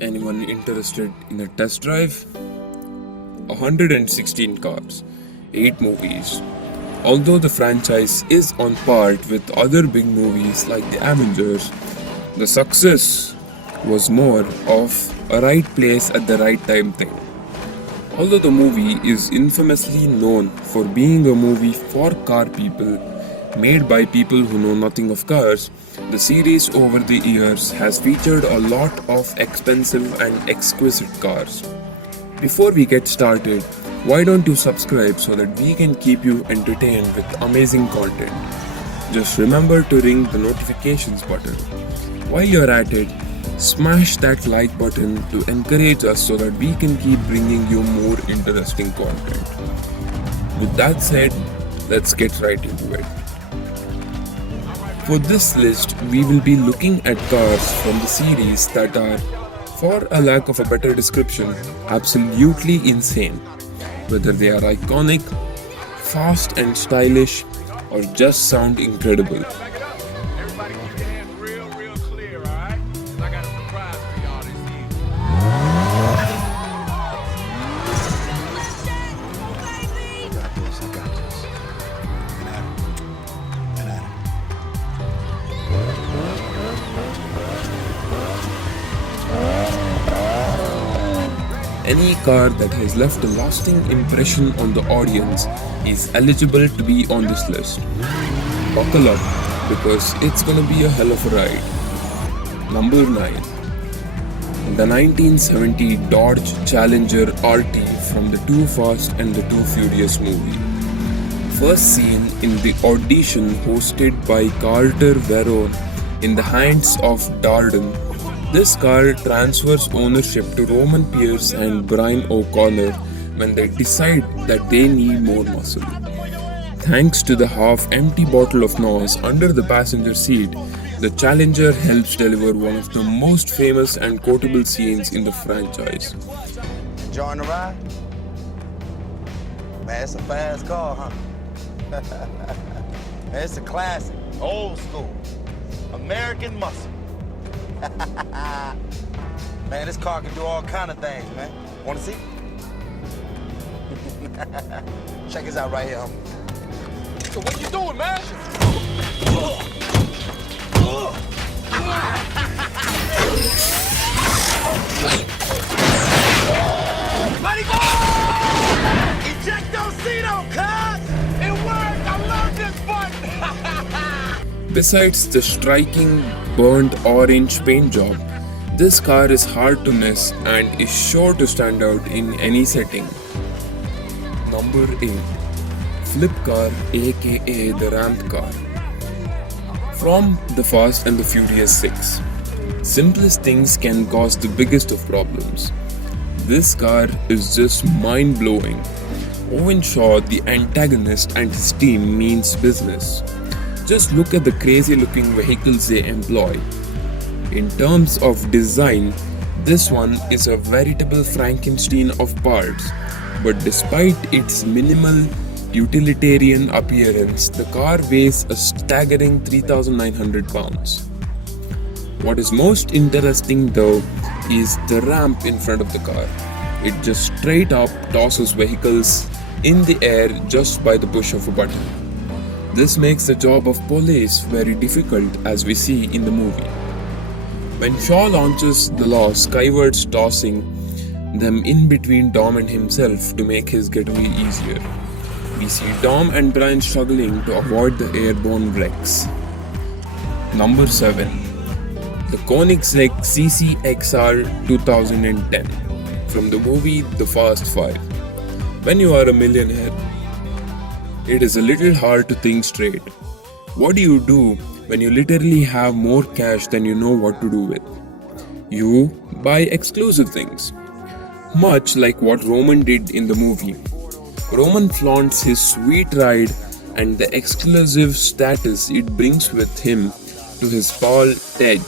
Anyone interested in a test drive? 116 cars, 8 movies. Although the franchise is on par with other big movies like the Avengers, the success was more of a right place at the right time thing. Although the movie is infamously known for being a movie for car people, made by people who know nothing of cars, the series over the years has featured a lot of expensive and exquisite cars. Before we get started, why don't you subscribe so that we can keep you entertained with amazing content? Just remember to ring the notifications button. While you're at it, smash that like button to encourage us so that we can keep bringing you more interesting content. With that said, let's get right into it. For this list, we will be looking at cars from the series that are, for a lack of a better description, absolutely insane. Whether they are iconic, fast and stylish, or just sound incredible. Any car that has left a lasting impression on the audience is eligible to be on this list. Buckle up, because it's gonna be a hell of a ride. Number 9. The 1970 Dodge Challenger RT from the Too Fast and the Too Furious movie. First seen in the audition hosted by Carter Verone in the hands of Darden, this car transfers ownership to Roman Pierce and Brian O'Connor when they decide that they need more muscle. Thanks to the half-empty bottle of NOS under the passenger seat, the Challenger helps deliver one of the most famous and quotable scenes in the franchise. Enjoying the ride? Man, it's a fast car, huh? Man, it's a classic, old school, American muscle. Man, this car can do all kind of things, man. Wanna see? Check this out right here, homie. So what you doing, man? Buddy, go! Ejectocito, cuz! It worked! I love this button! Besides the striking burnt orange paint job, this car is hard to miss and is sure to stand out in any setting. Number 8. Flip car, aka the ramp car. From The Fast and the Furious 6. Simplest things can cause the biggest of problems. This car is just mind-blowing. Owen Shaw, the antagonist, and his team means business. Just look at the crazy looking vehicles they employ. In terms of design, this one is a veritable Frankenstein of parts, but despite its minimal utilitarian appearance, the car weighs a staggering 3,900 pounds. What is most interesting though is the ramp in front of the car. It just straight up tosses vehicles in the air just by the push of a button. This makes the job of police very difficult, as we see in the movie. When Shaw launches the law skywards, tossing them in between Dom and himself to make his getaway easier. We see Dom and Brian struggling to avoid the airborne wrecks. Number 7. The Koenigsegg CCXR 2010 from the movie The Fast 5. When you are a millionaire, it is a little hard to think straight. What do you do when you literally have more cash than you know what to do with? You buy exclusive things. Much like what Roman did in the movie. Roman flaunts his sweet ride and the exclusive status it brings with him to his pal Tej.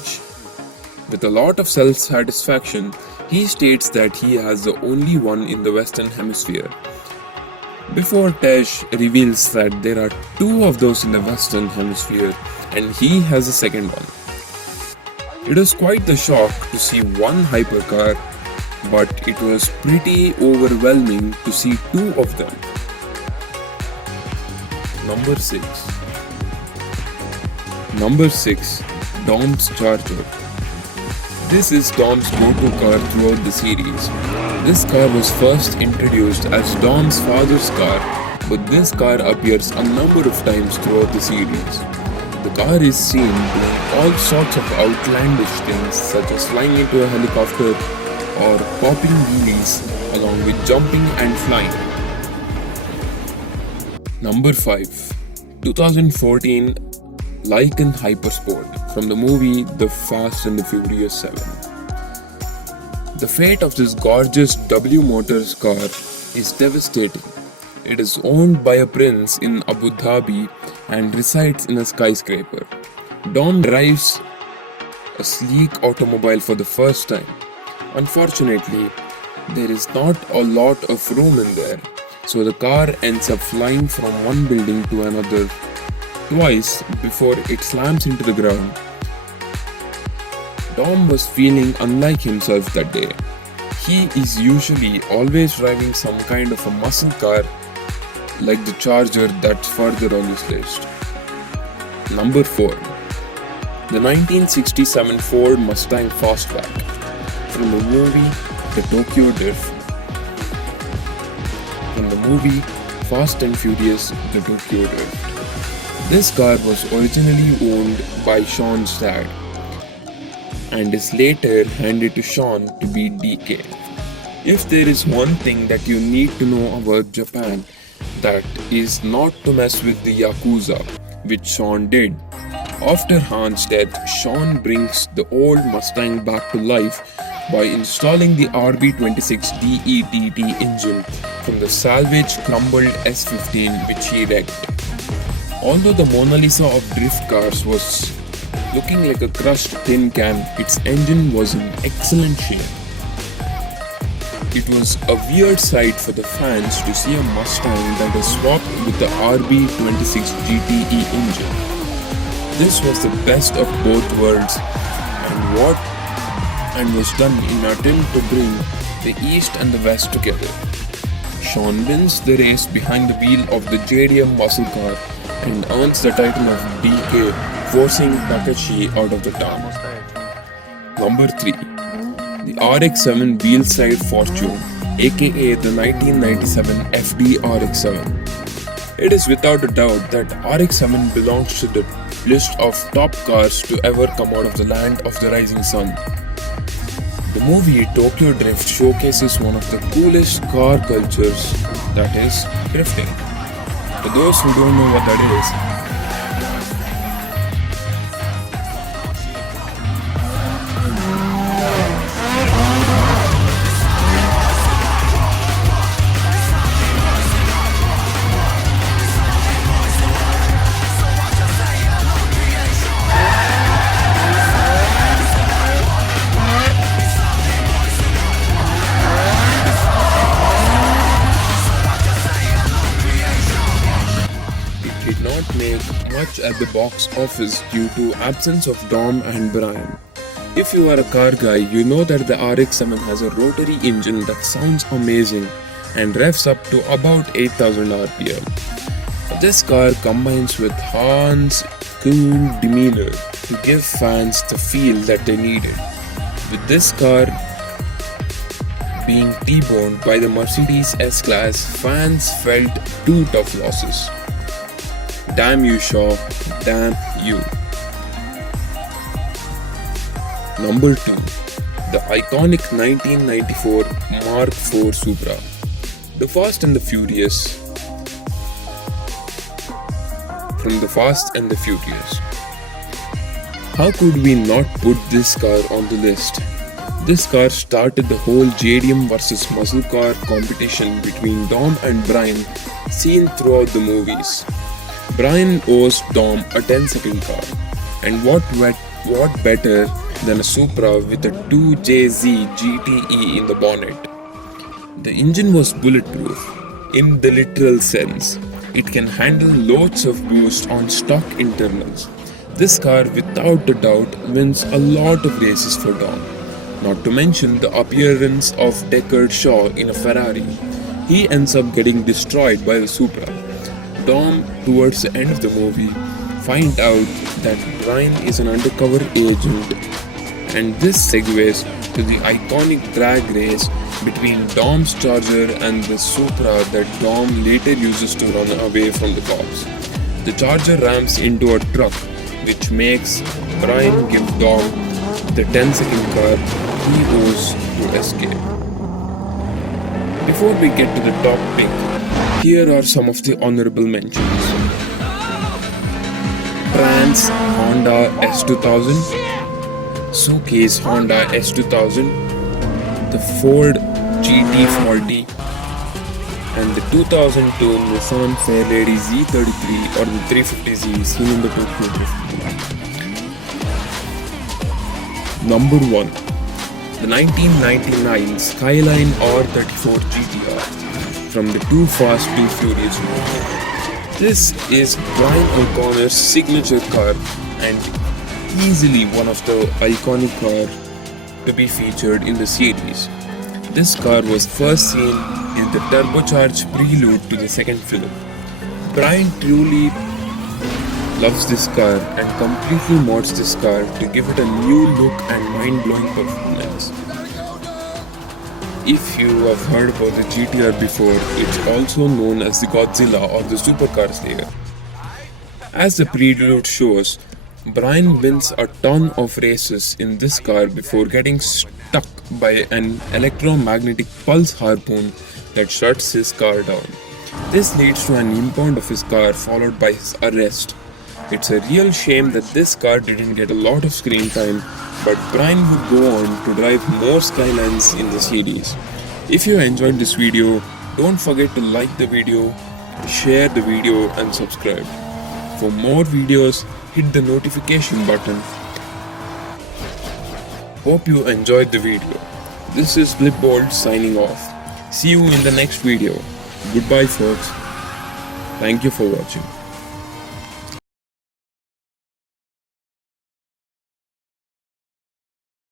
With a lot of self-satisfaction, he states that he has the only one in the Western Hemisphere. Before Tej reveals that there are 2 of those in the Western Hemisphere and he has a second one. It was quite the shock to see one hypercar, but it was pretty overwhelming to see two of them. Number 6. Number 6. Dom's Charger. This is Dom's go-to car throughout the series. This car was first introduced as Dom's father's car, but this car appears a number of times throughout the series. The car is seen doing all sorts of outlandish things such as flying into a helicopter or popping wheelies along with jumping and flying. Number 5. 2014 Lykan Hypersport from the movie The Fast and the Furious 7. The fate of this gorgeous W Motors car is devastating. It is owned by a prince in Abu Dhabi and resides in a skyscraper. Dom drives a sleek automobile for the first time. Unfortunately, there is not a lot of room in there, so the car ends up flying from one building to another twice before it slams into the ground. Dom was feeling unlike himself that day. He is usually always driving some kind of a muscle car like the Charger that's further on his list. Number 4. The 1967 Ford Mustang Fastback from the movie The Tokyo Drift. From the movie Fast and Furious The Tokyo Drift. This car was originally owned by Sean's dad and is later handed to Sean to be DK. If there is one thing that you need to know about Japan, that is not to mess with the Yakuza, which Sean did. After Han's death, Sean brings the old Mustang back to life by installing the RB26 DETT engine from the salvaged crumbled S15 which he wrecked. Although the Mona Lisa of drift cars was looking like a crushed tin can, its engine was in excellent shape. It was a weird sight for the fans to see a Mustang that is swapped with the RB26 GTE engine. This was the best of both worlds and was done in an attempt to bring the East and the West together. Sean wins the race behind the wheel of the JDM muscle car and earns the title of DK, forcing Takashi out of the town. Number 3. The RX-7 Wheelside Fortune, aka the 1997 FD RX-7. It is without a doubt that RX-7 belongs to the list of top cars to ever come out of the land of the rising sun. The movie Tokyo Drift showcases one of the coolest car cultures, that is, drifting. For those who don't know what that is, make much at the box office due to absence of Dom and Brian. If you are a car guy, you know that the RX-7 has a rotary engine that sounds amazing and revs up to about 8000 rpm. This car combines with Han's cool demeanor to give fans the feel that they needed. With this car being T-boned by the Mercedes S-Class, fans felt two tough losses. Damn you, Shaw. Damn you. Number 2. The iconic 1994 Mark IV Supra. The Fast and the Furious. From The Fast and the Furious. How could we not put this car on the list? This car started the whole JDM versus muscle car competition between Dom and Brian seen throughout the movies. Brian owes Dom a 10-second car, and what better than a Supra with a 2JZ GTE in the bonnet. The engine was bulletproof, in the literal sense. It can handle loads of boost on stock internals. This car without a doubt wins a lot of races for Dom. Not to mention the appearance of Deckard Shaw in a Ferrari. He ends up getting destroyed by the Supra. Dom, towards the end of the movie, find out that Brian is an undercover agent, and this segues to the iconic drag race between Dom's Charger and the Supra that Dom later uses to run away from the cops. The Charger rams into a truck, which makes Brian give Dom the 10-second car he owes to escape. Before we get to the top pick, here are some of the honorable mentions. Brand's Honda S2000, Suzuki's Honda S2000, the Ford GT40, and the 2002 Nissan Fairlady Z33 or the 350Z seen in the Tokyo Drift. Number 1. The 1999 Skyline R34 GTR from the Too Fast, Too Furious movie. This is Brian O'Connor's signature car and easily one of the iconic cars to be featured in the series. This car was first seen in the turbocharged prelude to the second film. Brian truly loves this car and completely mods this car to give it a new look and mind-blowing performance. If you have heard about the GTR before, it's also known as the Godzilla or the Supercar Slayer. As the prelude shows, Brian wins a ton of races in this car before getting stuck by an electromagnetic pulse harpoon that shuts his car down. This leads to an impound of his car followed by his arrest. It's a real shame that this car didn't get a lot of screen time, but Brian would go on to drive more Skylines in the series. If you enjoyed this video, don't forget to like the video, share the video and subscribe. For more videos, hit the notification button. Hope you enjoyed the video. This is blipbolt signing off. See you in the next video. Goodbye folks. Thank you for watching.